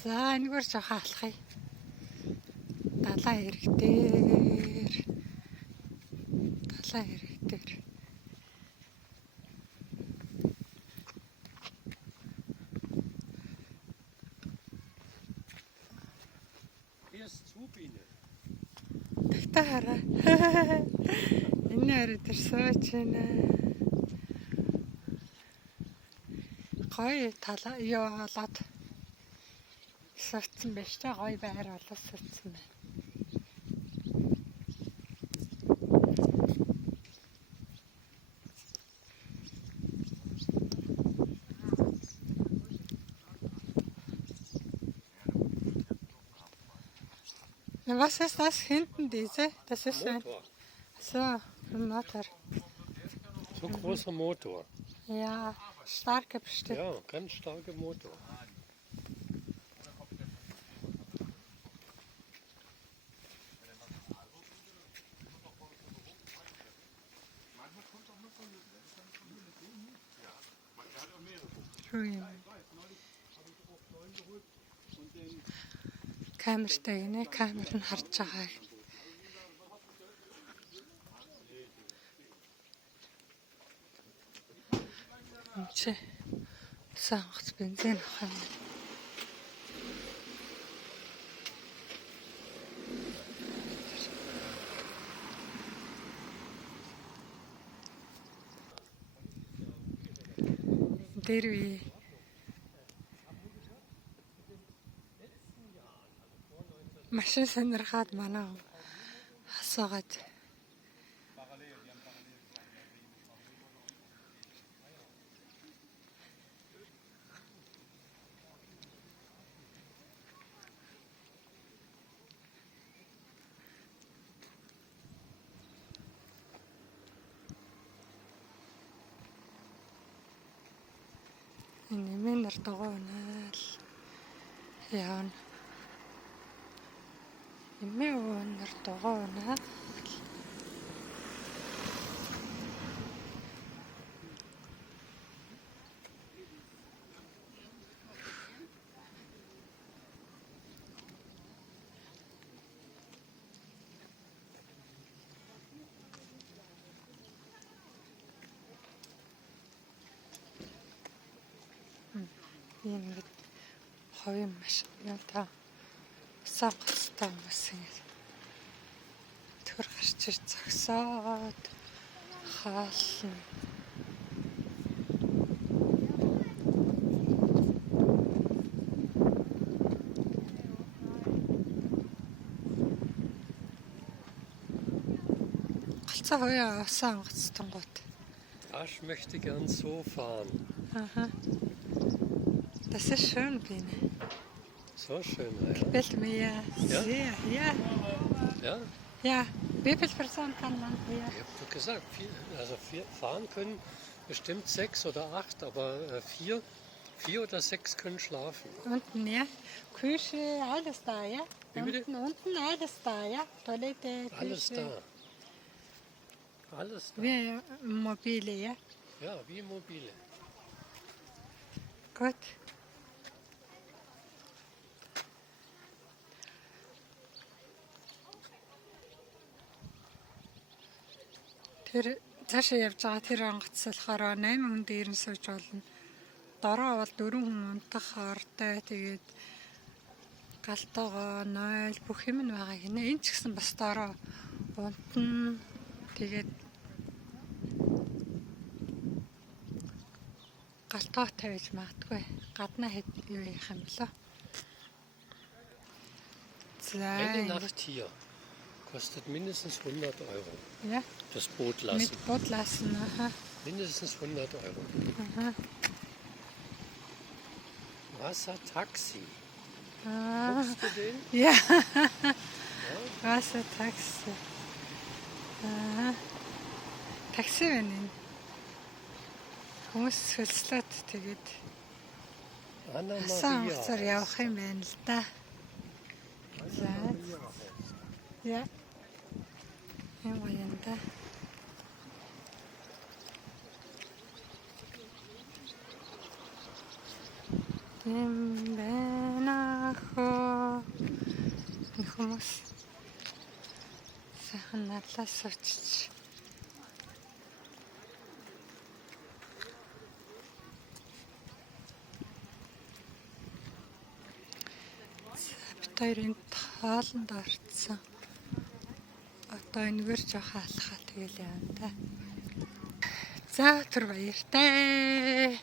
За энэгээр жоохон алхая. Далайн хэрэг дээр. Далайн хэрэг дээр. Тагтаа хараа. Энэ хараа дээр сууж байна. Гоё талаа ёо олоод суудсан байж та гоё байр болоод суудсан байна. Was ist das hinten, diese? Das ist ein... So, ein Motor. So ein großer Motor. Ja, starke bestimmt. Ja, ganz starker Motor. Камертай гинэ, камер нь харж байгаа. Чи сонгоц бензин авах юм. Дэрвээ. Машин сонирхаад манай асуугаад энэ минер догоонал яан минер догоонал Ингээд ховын машинуудаа сонгоцтой хүмүүс ингэж төр гарч ир зогсоод хаална. Галцаа хойоо сонгоцтой гот. Ich möchte gern so fahren. Aha. Das ist schön, Biene. So schön, ja. Gefällt mir sehr, ja. Ja? Ja, wie viele Personen kann man hier? Ich habe doch gesagt, vier fahren können bestimmt 6 oder 8, aber 4 oder 6 können schlafen. Unten, ja. Küche, alles da, ja. Wie bitte? Unten alles da, ja. Toilette, Küche. Alles da. Alles da. Wie mobile, ja. Ja, wie mobile. Gut. Тэр цаашаа явж байгаа тэр онгоц болохоор 8 хүн дээр нь сууж болно. Дороо бол 4 хүн унтах ортой. Тэгээд галтоогоо 0 бүх юм нь байгаа гинэ. Энэ ч гэсэн бас дороо унтна. Тэгээд галтоо тавьж магадгүй. Гаднаа хэд юу ярих юм бэлээ. Eine Nacht hier kostet mindestens 100 Euro. Ja? Das Boot lassen. Mit Boot lassen, aha. Mindestens 100 Euro. Aha. Wassertaxi. Ah. Guckst du den? Ja. Ja? Wassertaxi. Aha. Такси байна энэ. Хүмүүс хөлслөөд тэгээд Anna хасан Maria. уцаар явах юм байна л да. За. Ja. Юм байна да. Юм байна. хүмүүс. Сайхан надлаас очиж. Бид хоёрын хоолнд орцсон. Одоо энэгээр жоох алхаа тэгэл явна та. За түр баяртай.